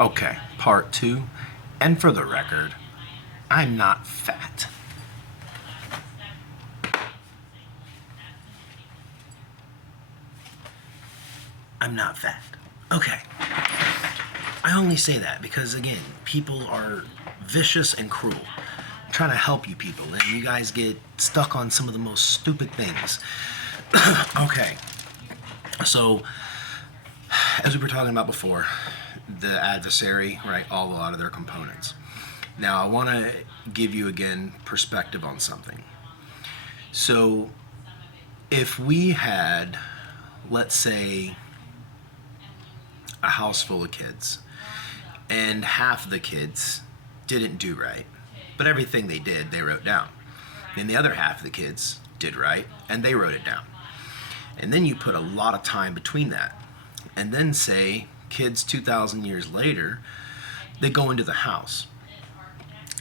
Okay, part two. And for the record, I'm not fat. I'm not fat. Okay. I only say that because, again, people are vicious and cruel. I'm trying to help you people, and you guys get stuck on some of the most stupid things. Okay. So, as we were talking about before, the adversary, right, all a lot of their components. Now, I want to give you again perspective on something. So, if we had, let's say, a house full of kids, and half of the kids didn't do right, but everything they did, they wrote down. And the other half of the kids did right, and they wrote it down. And then you put a lot of time between that. And then say, kids 2,000 years later, they go into the house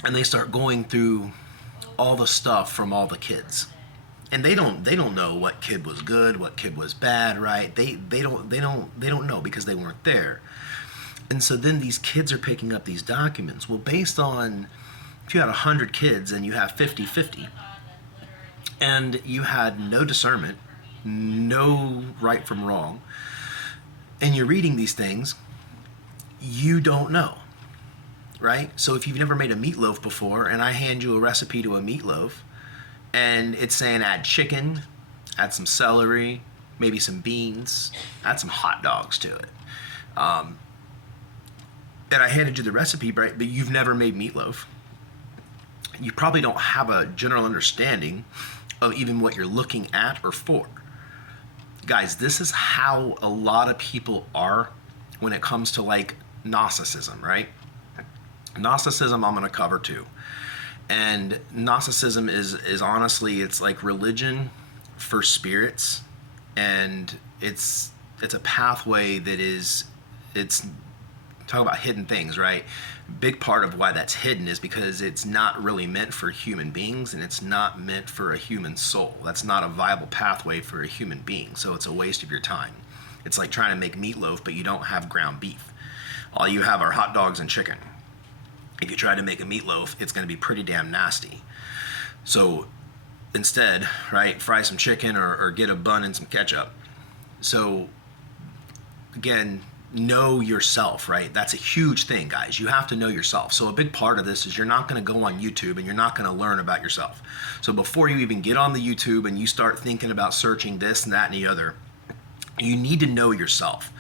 and they start going through all the stuff from all the kids, and they don't know what kid was good, what kid was bad, right? They don't know because they weren't there. And so then these kids are picking up these documents. Well, based on, if you had 100 kids and you have 50-50, and you had no discernment, no right from wrong, and you're reading these things, you don't know, right? So if you've never made a meatloaf before and I hand you a recipe to a meatloaf and it's saying add chicken, add some celery, maybe some beans, add some hot dogs to it. And I handed you the recipe, right? But you've never made meatloaf. You probably don't have a general understanding of even what you're looking at or for. Guys, this is how a lot of people are when it comes to like Gnosticism, right? Gnosticism I'm going to cover too. And Gnosticism is honestly, it's like religion for spirits, and it's a pathway that is, it's talk about hidden things, right? Big part of why that's hidden is because it's not really meant for human beings, and it's not meant for a human soul. That's not a viable pathway for a human being, so it's a waste of your time. It's like trying to make meatloaf, but you don't have ground beef. All you have are hot dogs and chicken. If you try to make a meatloaf, it's going to be pretty damn nasty. So instead, right, fry some chicken or get a bun and some ketchup. So again, know yourself, right? That's a huge thing, guys. You have to know yourself. So a big part of this is you're not going to go on YouTube and you're not going to learn about yourself. So before you even get on the YouTube and you start thinking about searching this and that and the other, you need to know yourself.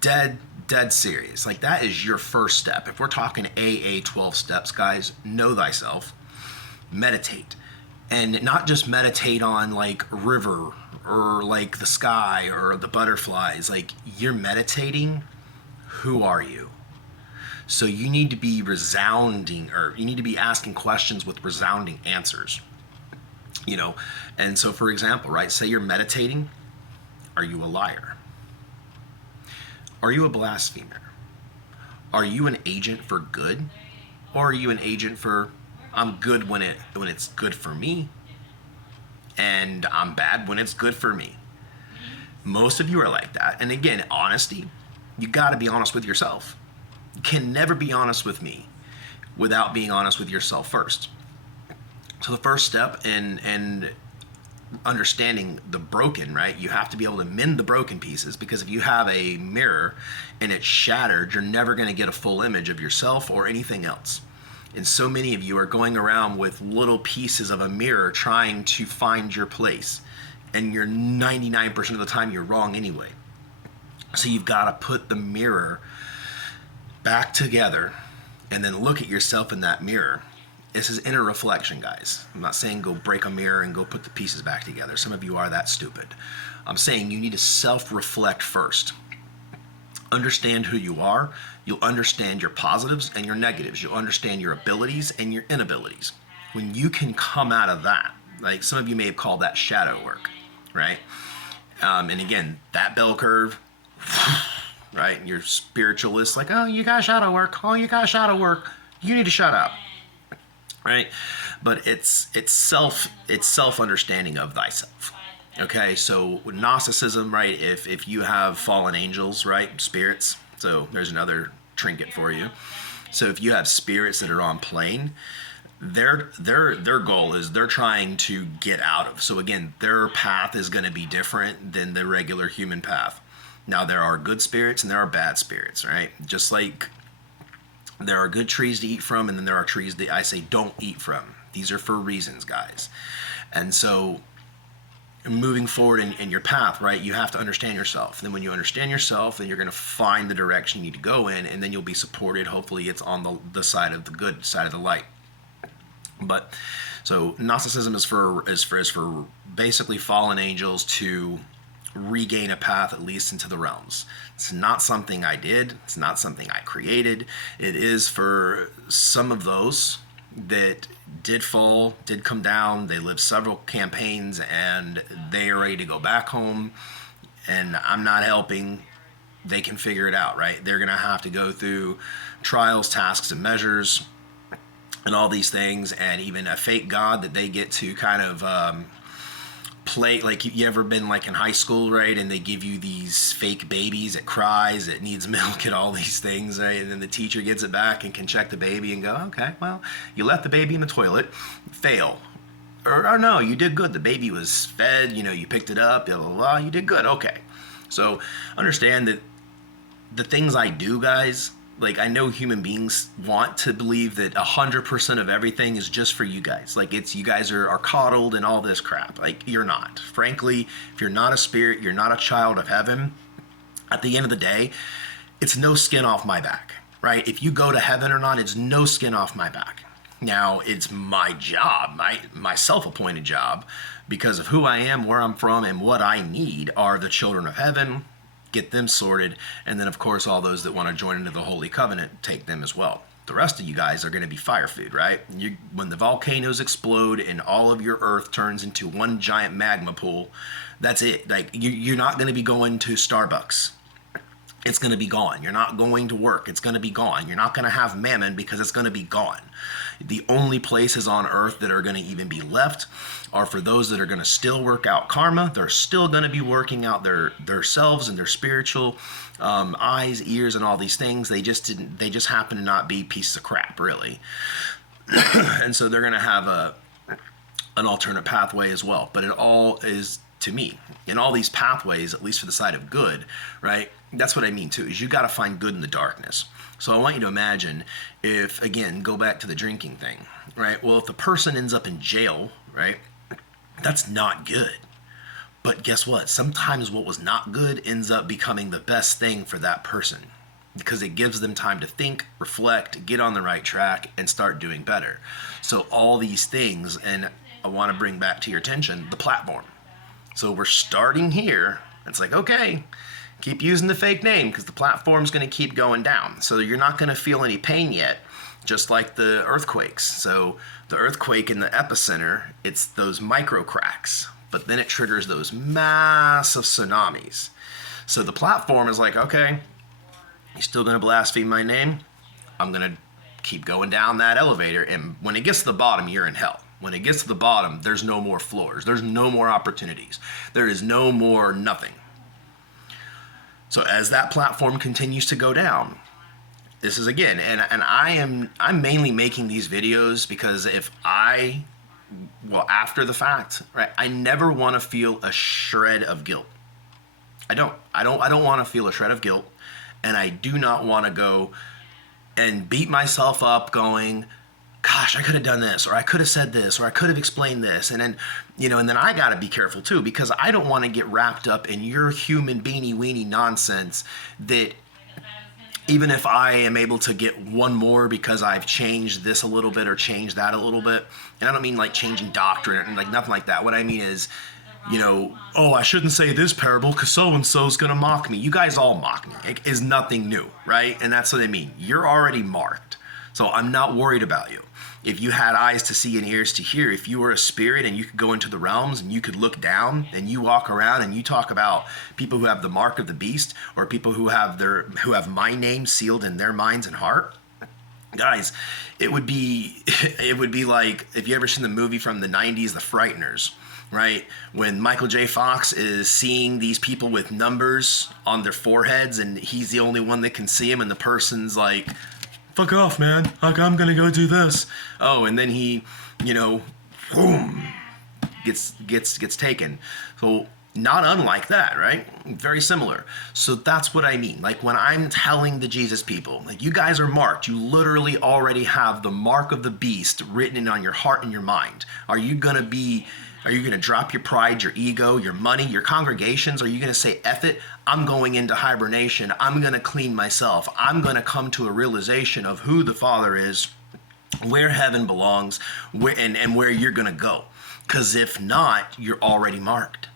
Dead serious. Like, that is your first step. If we're talking AA 12 steps, guys, know thyself, meditate. And not just meditate on like river or like the sky or the butterflies. Like, you're meditating, who are you? So you need to be resounding, or you need to be asking questions with resounding answers. You know, and so for example, right, say you're meditating, are you a liar? Are you a blasphemer? Are you an agent for good? Or are you an agent for, I'm good when it's good for me, and I'm bad when it's good for me? Most of you are like that. And again, honesty, you got to be honest with yourself. You can never be honest with me without being honest with yourself first. So the first step in understanding the broken, right? You have to be able to mend the broken pieces, because if you have a mirror and it's shattered, you're never going to get a full image of yourself or anything else. And so many of you are going around with little pieces of a mirror trying to find your place, and you're 99% of the time you're wrong anyway. So you've got to put the mirror back together and then look at yourself in that mirror. This is inner reflection, guys. I'm not saying go break a mirror and go put the pieces back together. Some of you are that stupid. I'm saying you need to self-reflect first. Understand who you are. You'll understand your positives and your negatives. You'll understand your abilities and your inabilities. When you can come out of that, like some of you may have called that shadow work, right? And again, that bell curve, right? You're spiritualist, like, oh, you got shadow work. Oh, you got shadow work. You need to shut up. Right? But it's self understanding of thyself. Okay, so Gnosticism, right? If you have fallen angels, right, spirits. So there's another trinket for you. So if you have spirits that are on plane, their goal is they're trying to get out of. So again, their path is going to be different than the regular human path. Now there are good spirits and there are bad spirits, right? Just like there are good trees to eat from, and then there are trees that I say don't eat from. These are for reasons, guys. And so moving forward in your path, right, you have to understand yourself. Then when you understand yourself, then you're going to find the direction you need to go in, and then you'll be supported. Hopefully it's on the side of the good, side of the light. But so Gnosticism is for basically fallen angels to regain a path at least into the realms. It's not something I did. It's not something I created. It is for some of those that did fall, did come down. They lived several campaigns and they are ready to go back home. And I'm not helping. They can figure it out, right? They're going to have to go through trials, tasks, and measures, and all these things, and even a fake God that they get to kind of play. Like, you ever been like in high school, right? And they give you these fake babies that cries, that needs milk, and all these things, right? And then the teacher gets it back and can check the baby and go, okay, well, you left the baby in the toilet, fail. Or no, you did good. The baby was fed, you picked it up, blah, blah, blah, you did good, okay. So understand that the things I do, guys, like, I know human beings want to believe that 100% of everything is just for you guys. Like, it's you guys are coddled and all this crap. Like, you're not. Frankly, if you're not a spirit, you're not a child of heaven, at the end of the day, it's no skin off my back, right? If you go to heaven or not, it's no skin off my back. Now, it's my job, my self-appointed job, because of who I am, where I'm from, and what I need are the children of heaven. Get them sorted, and then of course all those that want to join into the Holy Covenant, take them as well. The rest of you guys are going to be fire food, right? When the volcanoes explode and all of your earth turns into one giant magma pool, that's it. Like, you're not going to be going to Starbucks. It's going to be gone. You're not going to work. It's going to be gone. You're not going to have mammon because it's going to be gone. The only places on earth that are going to even be left are for those that are going to still work out karma. They're still going to be working out their selves and their spiritual eyes, ears, and all these things. They just happen to not be pieces of crap, really. And so they're going to have an alternate pathway as well. But it all is, to me, in all these pathways, at least for the side of good, right? That's what I mean too, is you got to find good in the darkness. So I want you to imagine if, again, go back to the drinking thing, right? Well, if the person ends up in jail, right, that's not good. But guess what? Sometimes what was not good ends up becoming the best thing for that person, because it gives them time to think, reflect, get on the right track, and start doing better. So all these things, and I want to bring back to your attention the platform. So we're starting here. It's like, okay, keep using the fake name because the platform's going to keep going down. So you're not going to feel any pain yet, just like the earthquakes. So the earthquake in the epicenter, it's those micro cracks, but then it triggers those massive tsunamis. So the platform is like, okay, you still going to blaspheme my name? I'm going to keep going down that elevator. And when it gets to the bottom, you're in hell. When it gets to the bottom, there's no more floors. There's no more opportunities. There is no more nothing. So as that platform continues to go down, this is again, and I'm mainly making these videos because after the fact, right, I never want to feel a shred of guilt. I don't want to feel a shred of guilt, and I do not want to go and beat myself up going, gosh, I could have done this, or I could have said this, or I could have explained this. And then, and then I got to be careful too, because I don't want to get wrapped up in your human beanie weenie nonsense that even if I am able to get one more because I've changed this a little bit or changed that a little bit, and I don't mean like changing doctrine and like nothing like that. What I mean is, oh, I shouldn't say this parable because so-and-so is going to mock me. You guys all mock me. It is nothing new, right? And that's what I mean. You're already marked. So I'm not worried about you. If you had eyes to see and ears to hear, if you were a spirit and you could go into the realms and you could look down and you walk around and you talk about people who have the mark of the beast or people who have my name sealed in their minds and heart, guys, it would be like, if you ever seen the movie from the 90s, The Frighteners, right? When Michael J. Fox is seeing these people with numbers on their foreheads and he's the only one that can see them, and the person's like, fuck off, man. I'm gonna go do this. Oh, and then he, boom, gets taken. So not unlike that, right? Very similar. So that's what I mean. Like when I'm telling the Jesus people, like you guys are marked. You literally already have the mark of the beast written on your heart and your mind. Are you going to drop your pride, your ego, your money, your congregations? Are you going to say, F it, I'm going into hibernation. I'm going to clean myself. I'm going to come to a realization of who the Father is, where heaven belongs, and where you're going to go. Because if not, you're already marked.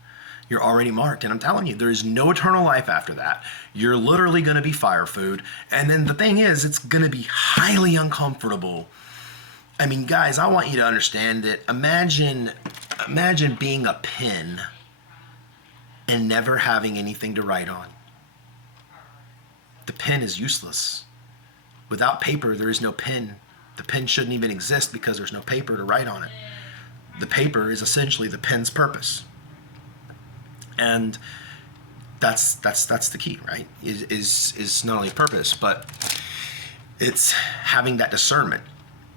You're already marked. And I'm telling you, there is no eternal life after that. You're literally going to be fire food. And then the thing is, it's going to be highly uncomfortable. I mean, guys, I want you to understand that imagine being a pen and never having anything to write on. The pen is useless. Without paper, there is no pen. The pen shouldn't even exist because there's no paper to write on it. The paper is essentially the pen's purpose. And that's the key, right? Is not only purpose, but it's having that discernment.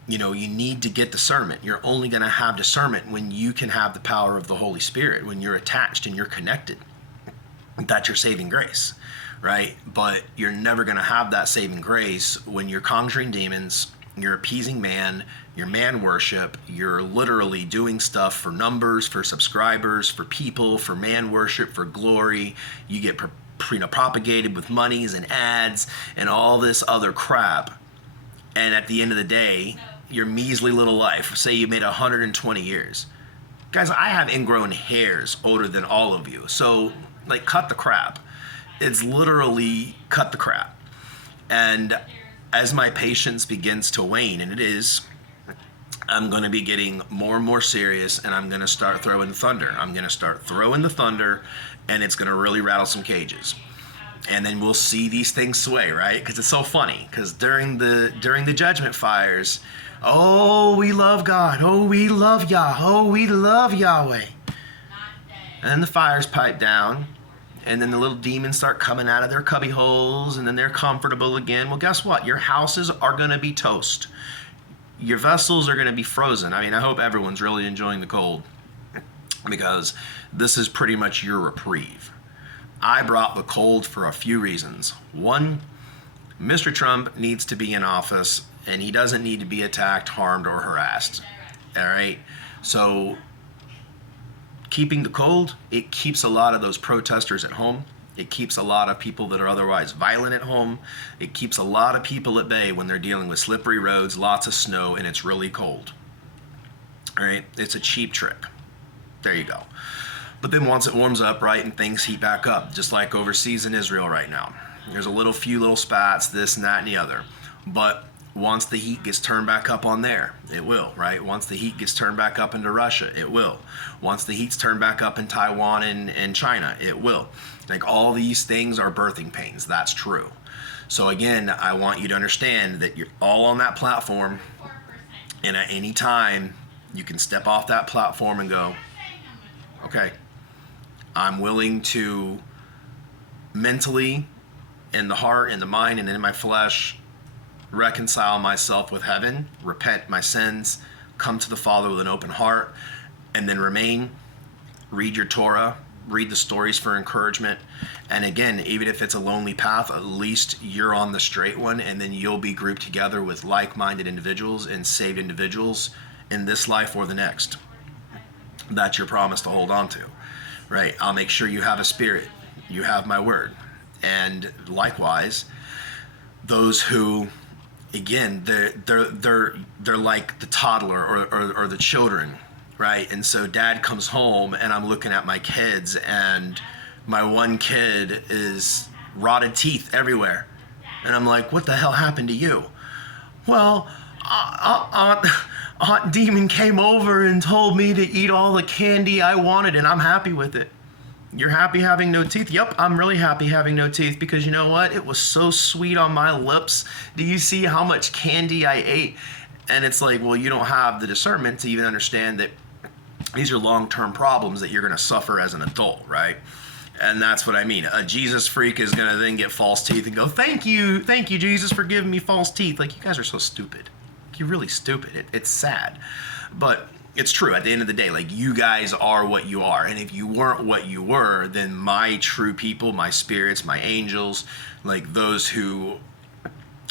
You need to get discernment. You're only going to have discernment when you can have the power of the Holy Spirit, when you're attached and you're connected. That's your saving grace, right? But you're never going to have that saving grace when you're conjuring demons, you're appeasing man, you're man worship, you're literally doing stuff for numbers, for subscribers, for people, for man worship, for glory. You get propagated with monies and ads and all this other crap. And at the end of the day, your measly little life, say you made 120 years. Guys, I have ingrown hairs older than all of you. So, cut the crap. It's literally cut the crap. And as my patience begins to wane, and it is, I'm going to be getting more and more serious, and I'm going to start throwing the thunder. I'm going to start throwing the thunder, and it's going to really rattle some cages. And then we'll see these things sway, right? Because it's so funny. Because during the judgment fires, oh, we love God. Oh, we love Yah. Oh, we love Yahweh. And then the fires pipe down. And then the little demons start coming out of their cubby holes. And then they're comfortable again. Well, guess what? Your houses are going to be toast. Your vessels are going to be frozen. I mean, I hope everyone's really enjoying the cold. Because this is pretty much your reprieve. I brought the cold for a few reasons. One, Mr. Trump needs to be in office, and he doesn't need to be attacked, harmed, or harassed. All right? So, keeping the cold, it keeps a lot of those protesters at home. It keeps a lot of people that are otherwise violent at home. It keeps a lot of people at bay when they're dealing with slippery roads, lots of snow, and it's really cold. All right? It's a cheap trick. There you go. But then once it warms up, right, and things heat back up, just like overseas in Israel right now. There's a few little spats, this and that and the other. But once the heat gets turned back up on there, it will, right? Once the heat gets turned back up into Russia, it will. Once the heat's turned back up in Taiwan and China, it will. All these things are birthing pains. That's true. So again, I want you to understand that you're all on that platform, and at any time, you can step off that platform and go, okay, I'm willing to mentally, in the heart, in the mind, and in my flesh, reconcile myself with heaven, repent my sins, come to the Father with an open heart, and then remain, read your Torah, read the stories for encouragement. And again, even if it's a lonely path, at least you're on the straight one, and then you'll be grouped together with like-minded individuals and saved individuals in this life or the next. That's your promise to hold on to. Right, I'll make sure you have a spirit. You have my word. And likewise, those who, again, they're like the toddler or the children, right? And so dad comes home and I'm looking at my kids, and my one kid is rotted teeth everywhere. And I'm like, what the hell happened to you? Well, Aunt Demon came over and told me to eat all the candy I wanted, and I'm happy with it. You're happy having no teeth? Yep, I'm really happy having no teeth, because you know what? It was so sweet on my lips. Do you see how much candy I ate? And it's like, well, you don't have the discernment to even understand that These are long-term problems that you're going to suffer as an adult, right? And that's what I mean. A Jesus freak is going to then get false teeth and go, thank you, Jesus, for giving me false teeth. Like, you guys are so stupid. You're really stupid. It's sad. But it's true. At the end of the day, like, you guys are what you are. And if you weren't what you were, then my true people, my spirits, my angels, like those who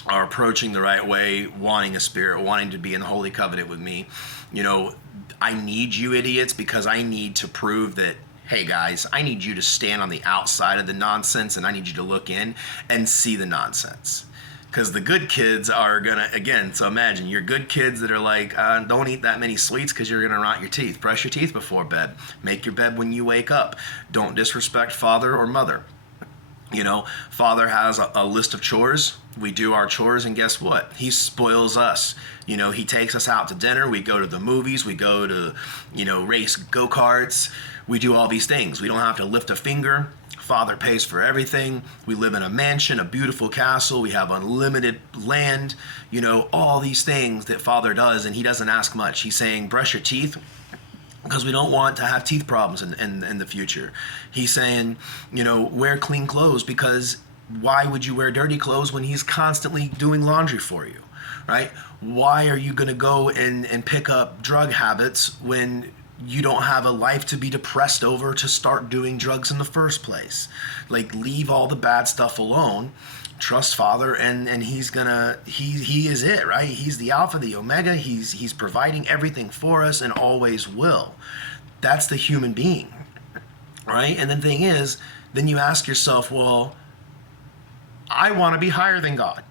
are approaching the right way, wanting a spirit, wanting to be in holy covenant with me, you know, I need you idiots, because I need to prove that, hey guys, I need you to stand on the outside of the nonsense, and I need you to look in and see the nonsense. Because the good kids are gonna, again, so imagine you're good kids that are like, don't eat that many sweets because you're gonna rot your teeth. Brush your teeth before bed. Make your bed when you wake up. Don't disrespect father or mother. You know, father has a list of chores. We do our chores, and guess what? He spoils us. You know, he takes us out to dinner. We go to the movies. We go to, you know, race go-karts. We do all these things. We don't have to lift a finger. Father pays for everything. We live in a mansion, a beautiful castle. We have unlimited land. You know, all these things that Father does, and he doesn't ask much. He's saying, brush your teeth, because we don't want to have teeth problems in the future. He's saying, you know, wear clean clothes, because why would you wear dirty clothes when he's constantly doing laundry for you, right? Why are you going to go and pick up drug habits when you don't have a life to be depressed over to start doing drugs in the first place? Like, leave all the bad stuff alone. Trust Father, and he's gonna, he is it, right? He's the Alpha, the Omega. He's providing everything for us and always will. That's the human being, right? And the thing is, then you ask yourself, well, I want to be higher than God.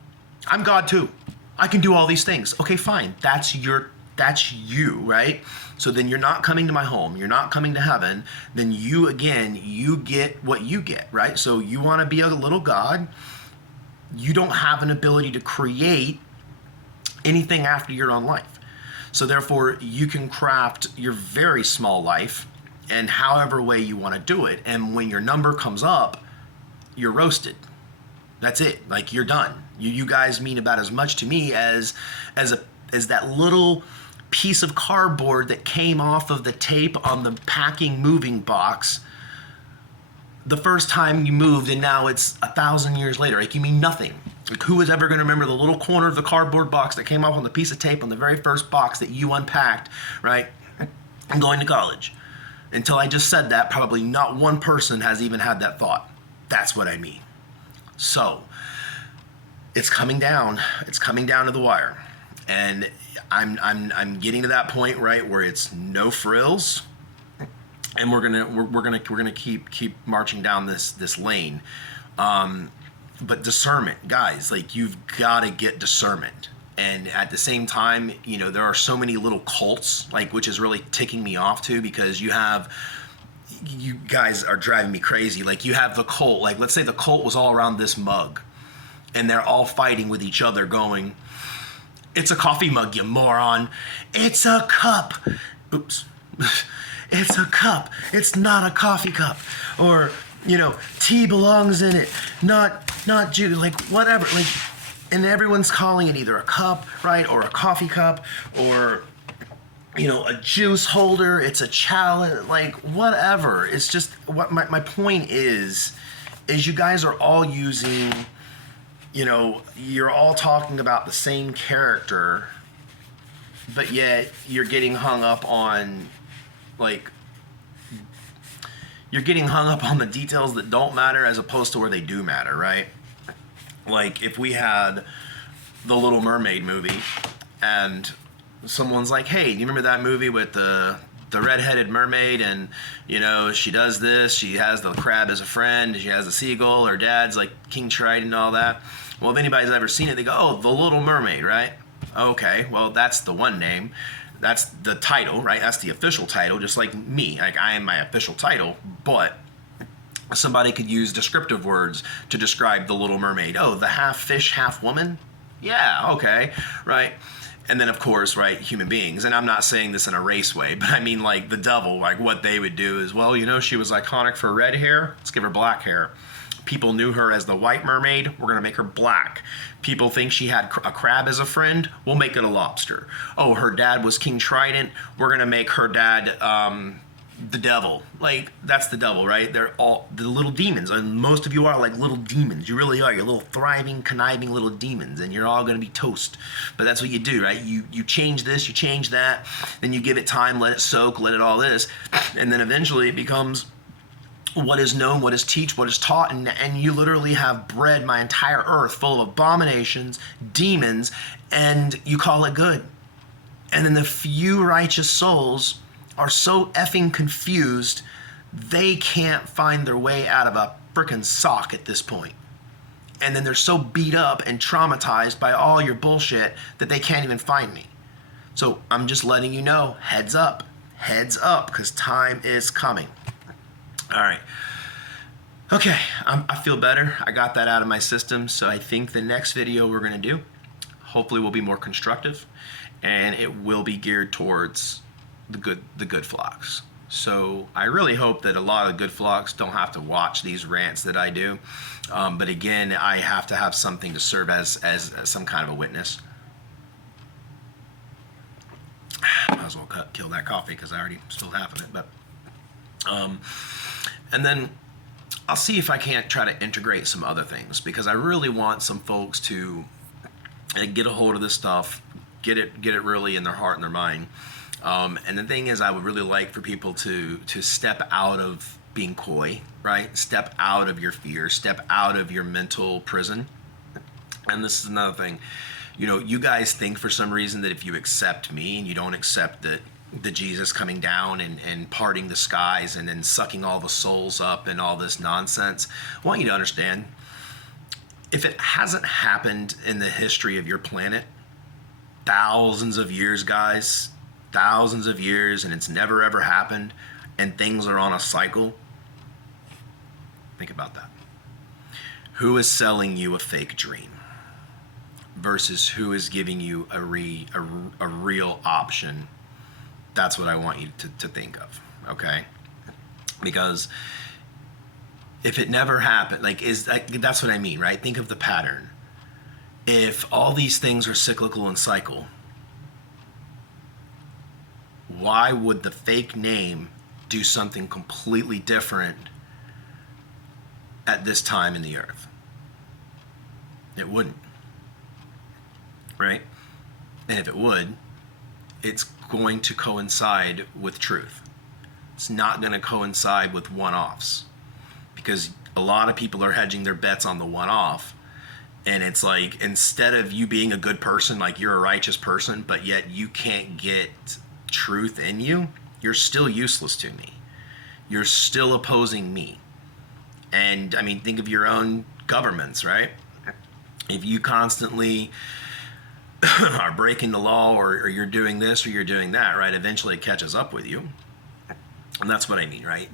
I'm God too. I can do all these things. Okay, fine. That's you, right? So then you're not coming to my home. You're not coming to heaven. Then you get what you get, right? So you want to be a little God. You don't have an ability to create anything after your own life. So therefore, you can craft your very small life and however way you want to do it. And when your number comes up, you're roasted. That's it. Like, you're done. You guys mean about as much to me as that little piece of cardboard that came off of the tape on the packing moving box the first time you moved, and now it's 1,000 years later. Like, you mean nothing. Like, who is ever going to remember the little corner of the cardboard box that came off on the piece of tape on the very first box that you unpacked, right? I'm going to college. Until I just said that, probably not one person has even had that thought. That's what I mean. So, it's coming down. It's coming down to the wire. And I'm getting to that point, right, where it's no frills. And we're gonna keep marching down this lane, but discernment, guys, like, you've got to get discernment. And at the same time, you know, there are so many little cults, like, which is really ticking me off too, because you guys are driving me crazy. Like, you have the cult, like, let's say the cult was all around this mug, and they're all fighting with each other, going, "It's a coffee mug, you moron. It's a cup. Oops." It's a cup. It's not a coffee cup. Or, you know, tea belongs in it, not juice, like, whatever. Like, and everyone's calling it either a cup, right, or a coffee cup, or, you know, a juice holder. It's a chalice, like, whatever. It's just, what my point is you guys are all using, you know, you're all talking about the same character, but yet you're getting hung up on, like, you're getting hung up on the details that don't matter as opposed to where they do matter, right? Like, if we had the Little Mermaid movie and someone's like, hey, do you remember that movie with the redheaded mermaid, and, you know, she does this, she has the crab as a friend, she has the seagull, her dad's like King Triton and all that. Well, if anybody's ever seen it, they go, oh, the Little Mermaid, right? Okay, well, that's the one name. That's the title, right? That's the official title, just like me. Like, I am my official title, but somebody could use descriptive words to describe the Little Mermaid. Oh, the half fish, half woman? Yeah, okay, right? And then, of course, right, human beings. And I'm not saying this in a race way, but I mean, like, the devil, like, what they would do is, well, you know, she was iconic for red hair. Let's give her black hair. People knew her as the white mermaid. We're going to make her black. People think she had a crab as a friend. We'll make it a lobster. Oh, her dad was King Trident. We're going to make her dad the devil. Like, that's the devil, right? They're all the little demons. And most of you are like little demons. You really are. You're little thriving, conniving little demons. And you're all going to be toast. But that's what you do, right? You change this, you change that. Then you give it time, let it soak, let it all this. And then eventually it becomes what is known, what is teach, what is taught, and you literally have bred my entire earth full of abominations, demons, and you call it good. And then the few righteous souls are so effing confused, they can't find their way out of a frickin' sock at this point. And then they're so beat up and traumatized by all your bullshit that they can't even find me. So I'm just letting you know, heads up, because time is coming. All right. Okay, I feel better. I got that out of my system. So I think the next video we're going to do, hopefully will be more constructive, and it will be geared towards the good flocks. So I really hope that a lot of good flocks don't have to watch these rants that I do. But again, I have to have something to serve as some kind of a witness. Might as well kill that coffee because I already spilled half of it. But and then I'll see if I can't try to integrate some other things, because I really want some folks to get a hold of this stuff, get it really in their heart and their mind. And the thing is, I would really like for people to step out of being coy, right? Step out of your fear, step out of your mental prison. And this is another thing. You know, you guys think for some reason that if you accept me and you don't accept that the Jesus coming down and parting the skies and then sucking all the souls up and all this nonsense, I want you to understand, if it hasn't happened in the history of your planet, thousands of years, guys, thousands of years, and it's never ever happened, and things are on a cycle, think about that. Who is selling you a fake dream versus who is giving you a real option? That's what I want you to think of, okay? Because if it never happened, that's what I mean, right? Think of the pattern. If all these things are cyclical and cycle, why would the fake name do something completely different at this time in the earth? It wouldn't, right? And if it would, it's going to coincide with truth. It's not going to coincide with one-offs, because a lot of people are hedging their bets on the one-off. And it's like, instead of you being a good person, like you're a righteous person, but yet you can't get truth in you, you're still useless to me. You're still opposing me. And I mean, think of your own governments, right? If you constantly are breaking the law, or you're doing this or you're doing that, right, eventually it catches up with you. And that's what I mean, right?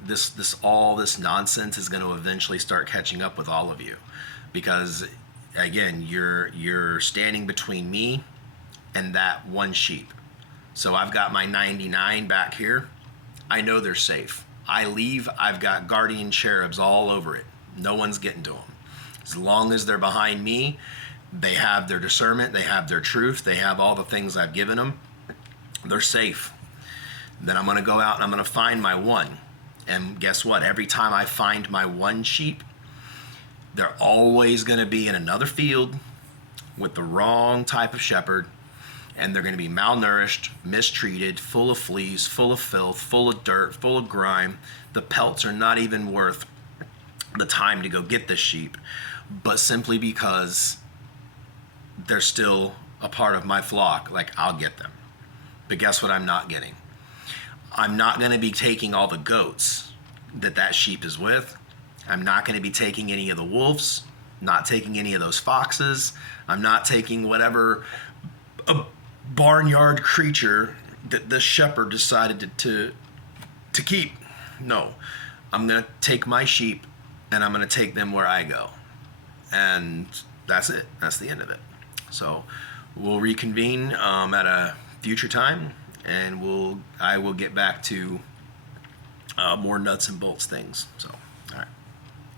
All this nonsense is going to eventually start catching up with all of you, because again, you're standing between me and that one sheep. So I've got my 99 back here. I know they're safe. I leave, I've got guardian cherubs all over it. No one's getting to them. As long as they're behind me, they have their discernment, they have their truth, they have all the things I've given them. They're safe. Then I'm going to go out and I'm going to find my one. And guess what? Every time I find my one sheep, they're always going to be in another field with the wrong type of shepherd. And they're going to be malnourished, mistreated, full of fleas, full of filth, full of dirt, full of grime. The pelts are not even worth the time to go get this sheep, but simply because they're still a part of my flock, like, I'll get them. But guess what I'm not getting? I'm not going to be taking all the goats that sheep is with. I'm not going to be taking any of the wolves, not taking any of those foxes. I'm not taking whatever a barnyard creature that the shepherd decided to keep. No, I'm going to take my sheep and I'm going to take them where I go. And that's it. That's the end of it. So we'll reconvene at a future time, and I will get back to more nuts and bolts things. So.